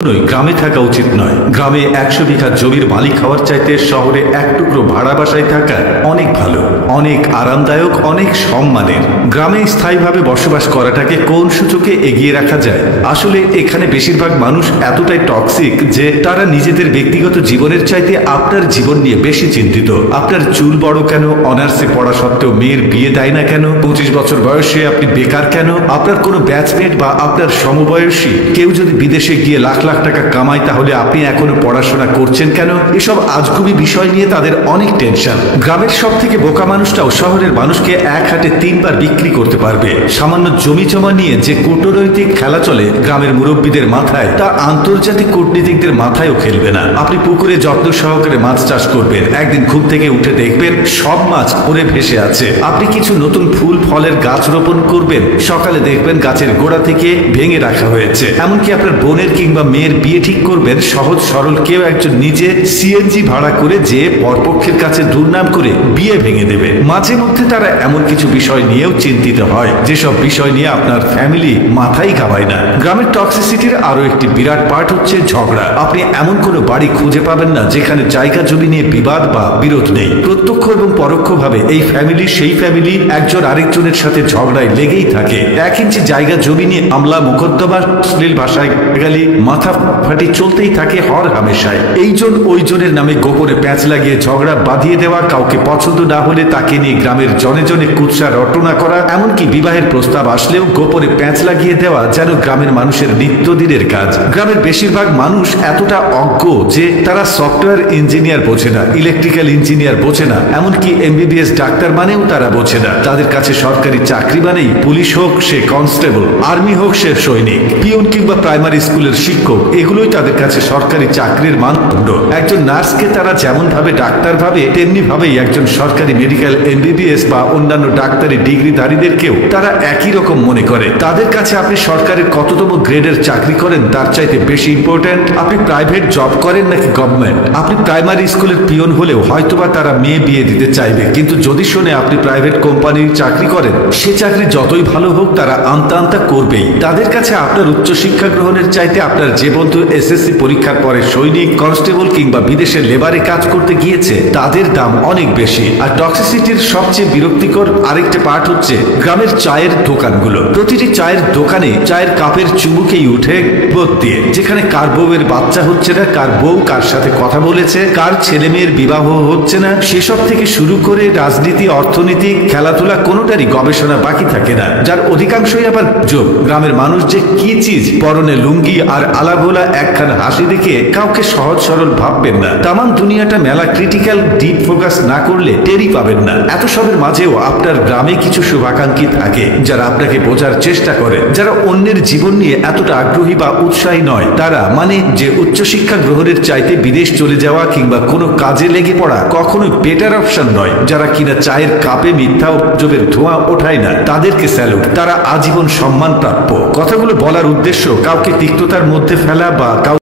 গ্রামে থাকা উচিত নয়। গ্রামে 100 বিঘা জমির মালিক হওয়ার চাইতে শহরে এক টুকরো ভাড়া বাসায় থাকা অনেক ভালো, অনেক আরামদায়ক, অনেক সম্মানের। গ্রামে স্থায়ীভাবে বসবাস করাটাকে কোন সূচকে এগিয়ে রাখা যায়? আসলে এখানে বেশিরভাগ মানুষ এতটাই টক্সিক যে তারা নিজেদের ব্যক্তিগত জীবনের চাইতে আপনার জীবন নিয়ে বেশি চিন্তিত। আপনার চুল বড় কেন, অনার্সে পড়া সত্ত্বেও মেয়ের বিয়ে দেয় না কেন, 25 বছর বয়সে আপনি বেকার কেন, আপনার কোনো ব্যাচমেট বা আপনার সমবয়সী কেউ যদি বিদেশে গিয়ে লাখ লাখ টাকা কামায় তাহলে আপনি এখনো পড়াশোনা করছেন কেন? এসব আজগুবি বিষয় নিয়ে তাদের অনেক টেনশন। গ্রামের সব থেকে বোকা মানুষটাও শহরের মানুষকে এক হাটে 3 বার বিক্রি করতে পারবে। সামান্য জমি জমা নিয়ে যে কূটনৈতিক খেলা চলে গ্রামের মুরব্বীদের মাথায়, তা আন্তর্জাতিক কূটনীতিকদের মাথায়ও খেলবে না। আপনি পুকুরে যত্ন সহকারে মাছ চাষ করবেন, একদিন ঘুম থেকে উঠে দেখবেন সব মাছ পড়ে ভেসে আছে। আপনি কিছু নতুন ফুল ফলের গাছ রোপণ করবেন, সকালে দেখবেন গাছের গোড়া থেকে ভেঙে রাখা হয়েছে। এমনকি আপনার বোনের কিংবা মেয়ের বিয়ে ঠিক করবেন, সহজ সরল কেউ একজন নিজে সিএনজি ভাড়া করে যে পরপক্ষের কাছে দুর্নাম করে বিয়ে ভেঙে দেবে। মাঝে মধ্যে তারা এমন কিছু বিষয় নিয়েও চিন্তিত হয় যেসব বিষয় নিয়ে আপনার ফ্যামিলি মাথাই ঘামায় না। গ্রামের টক্সিসিটির আরো একটি বিরাট পার্ট হচ্ছে ঝগড়া। আপনি এমন কোনো বাড়ি খুঁজে পাবেন না যেখানে জায়গা জমি নিয়ে বিবাদ বা বিরোধ নেই। প্রত্যক্ষ এবং পরোক্ষভাবে এই ফ্যামিলি সেই ফ্যামিলি একজন আরেকজনের সাথে ঝগড়ায় লেগেই থাকে। 1 ইঞ্চি জায়গা জমি নিয়ে মামলা মোকদ্দমা, শ্লীল ভাষায় গালি, মাথা ফাটি চলতেই থাকে হর হামেশায়। এইজন ওইজনের নামে গোপনে প্যাঁচ লাগিয়ে ঝগড়া বাঁধিয়ে দেওয়া, কাউকে পছন্দ না হলে তাকে নিয়ে গ্রামের জনে জনে কুৎসা রটনা করা, এমনকি বিবাহের প্রস্তাব আসলেও গোপনে প্যাঁচ লাগিয়ে দেওয়া যেন গ্রামের মানুষের নিত্যদিনের কাজ। গ্রামের বেশিরভাগ মানুষ এতটা অজ্ঞ যে তারা সফটওয়্যার ইঞ্জিনিয়ার বোঝে না, ইলেকট্রিক্যাল ইঞ্জিনিয়ার বোঝে না, এমনকি এমবিবিএস ডাক্তার মানেও তারা বোঝে না। তাদের কাছে সরকারি চাকরি মানেই পুলিশ হোক সে কনস্টেবল, আর্মি হোক সে সৈনিক, পিয়ন কিংবা প্রাইমারি স্কুলের শিক্ষক, এগুলোই তাদের কাছে সরকারি চাকরির মানদণ্ড। একজন নার্সকে তারা যেমন ভাবে ডাক্তার ভাবে, তেমনি ভাবেই একজন সরকারি মেডিকেল এমবিবিএস বা অন্যান্য ডাক্তারি ডিগ্রিধারীদেরকেও তারা একই রকম মনে করে। তাদের কাছে আপনি সরকারের কততম গ্রেডের চাকরি করেন তার চাইতে বেশি ইম্পর্টেন্ট আপনি প্রাইভেট জব করেন নাকি গভর্নমেন্ট। আপনি প্রাইমারি স্কুলের পিয়ন হলেও হয়তোবা তারা মেয়ে বিয়ে দিতে চাইবে, কিন্তু যদি শোনে আপনি প্রাইভেট কোম্পানির চাকরি করেন, সে চাকরি যতই ভালো হোক তারা আমতা আমতা করবেই। তাদের কাছে আপনার উচ্চশিক্ষা গ্রহণের চাইতে আপনার যে বন্ধু এসএসসি পরীক্ষার পরে সৈনিক, কনস্টেবল কিংবা বিদেশের লেবারে কাজ করতে গিয়েছে তাদের দাম অনেক বেশি। আর টক্সিসিটির সবচেয়ে বিরক্তিকর আরেকটা পার্ট হচ্ছে গ্রামের চায়ের দোকানগুলো। প্রতিটি চায়ের দোকানে চায়ের কাপের চুমুকেই উঠে বোধ দিয়ে, যেখানে কার বউয়ের বাচ্চা হচ্ছে না, কার বউ কার সাথে কথা বলেছে, কার ছেলে মেয়ের বিবাহ হচ্ছে না, সেসব থেকে শুরু করে রাজনীতি, অর্থনীতি, খেলাধুলা কোনোটারই গবেষণা বাকি থাকে না, যার অধিকাংশই আবার যোগ। গ্রামের মানুষ যে কি চিজ, পরনে লুঙ্গি আর আলাভোলা একখানা হাসি দেখে কাউকে সহজ সরল ভাববেন না। তামান দুনিয়াটা মেলা ক্রিটিক্যাল ডিপ ফোকাস না করলে টেরই পাবেন না। এত সবের মাঝেও আপনার গ্রামে কিছু শুভাকাঙ্ক্ষী থাকে যারা আপনাকে বোঝার চেষ্টা করে, যারা অন্যের জীবন নিয়ে এতটা আগ্রহী বা উৎসাহী নয়। তারা মানে যে উচ্চশিক্ষা গ্রহণের চাইতে বিদেশ চলে যাওয়া কিংবা কোনো কাজে লেগে পড়া কখনোই বেটার অপশন নয়, যারা কিনা চায়ের কাপে মিথ্যা অভিযোগের ধোঁয়া ওঠায় না, তাদেরকে স্যালুট। তারা আজীবন সম্মান প্রাপ্য। কথাগুলো বলার উদ্দেশ্য কাউকে তিক্ততার মধ্যে ফেলা বা